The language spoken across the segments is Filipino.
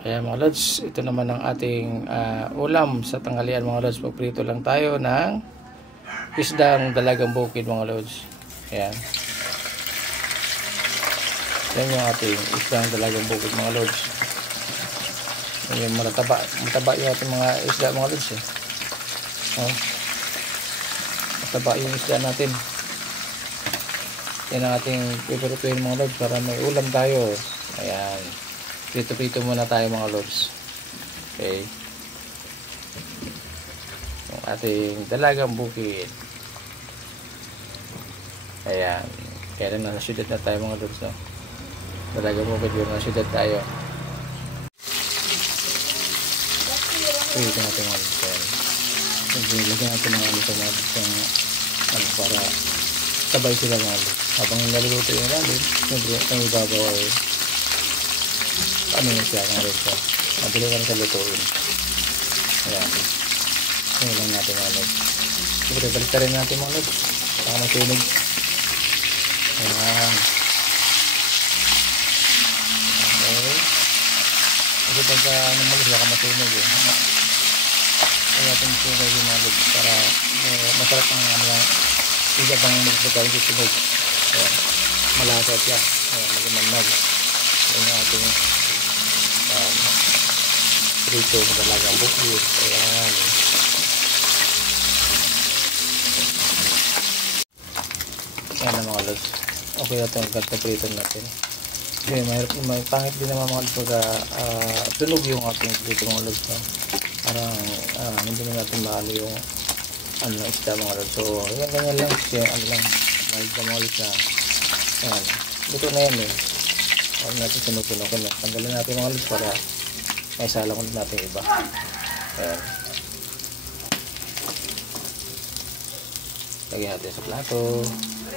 Ayan mga lods, ito naman ang ating ulam sa tanghalian mga lods. Pagprito lang tayo ng isdang dalagang bukid mga lods. Ayan. Yan yung ating isdang dalagang bukid mga lods. Yung mataba yung ating mga isda mga lods eh. Oh. Mataba yung isda natin. Yan ang ating pipirutuin mga lods para may ulam tayo. Ayan. Prito-prito muna tayo mga lods. Okay. Yung ating dalagang bukid. Ayan. Kaya lang nasa syudad na tayo mga lods, no? Dalagang bukid yun, nasa syudad tayo. Prito natin mga lods. Lagyan natin mga lods mga lods para sabay sila mga lods. Habang naluluto yung natin, siyempre ang ibabaw ay ano na siya mga lods. Mabili ka na sa lutuin. Ayan. Ngayon lang natin mga lods. Siyempre balik rin natin mga lods. Baka masunog. Ayan. Okay. Kasi pagka namalis baka masunog eh. Kaya natin sunog yung mga lods para masarap ang isa pang magbagay yung sunog. Ayan. Malasa siya. Ayan. Magamanag. Ayan yung ating prito sa dalagang bukid. Ayan. Ayan na mga lods. Okay na itong prito natin. Okay, may pangit din naman mga lods pagka tunog yung ating prito mga lods. Parang hindi na natin mahalo yung isda mga lods. So ayan, ganyan lang siya. Ano lang mahal sa mga lods na ayan. Luto na yan eh. Huwag natin sinupuno ko na. Tanggalin natin mga lods para may salang ulit natin iba. Ayan. Lagyan natin sa plato.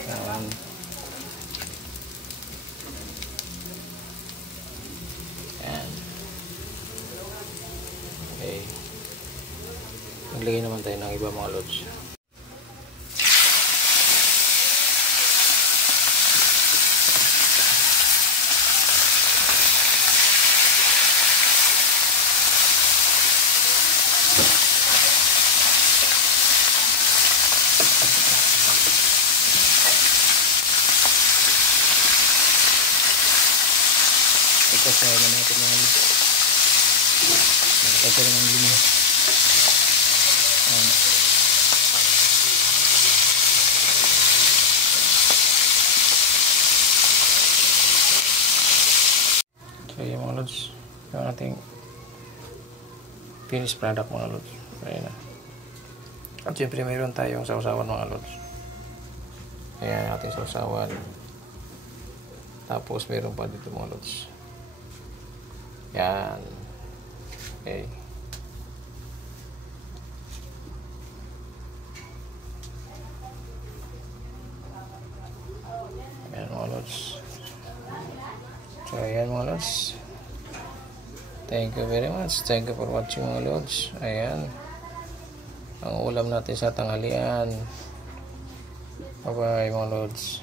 Ayan. Ayan. Okay. Maglagay naman tayo ng iba mga lods. Ipasaya na natin mga lods. Ipasaya na ng lima. So yung mga lods, yung ating finished product mga lods. Ayan na. At syempre mayroon tayong sausawan mga lods. Ayan yung ating sausawan. Tapos mayroon pa dito mga lods. Yan. Okay. Ayan mga lods. So ayan mga lods. Thank you very much. Thank you for watching mga lods. Ayan. Ang ulam natin sa tanghalian. Bye bye mga lods.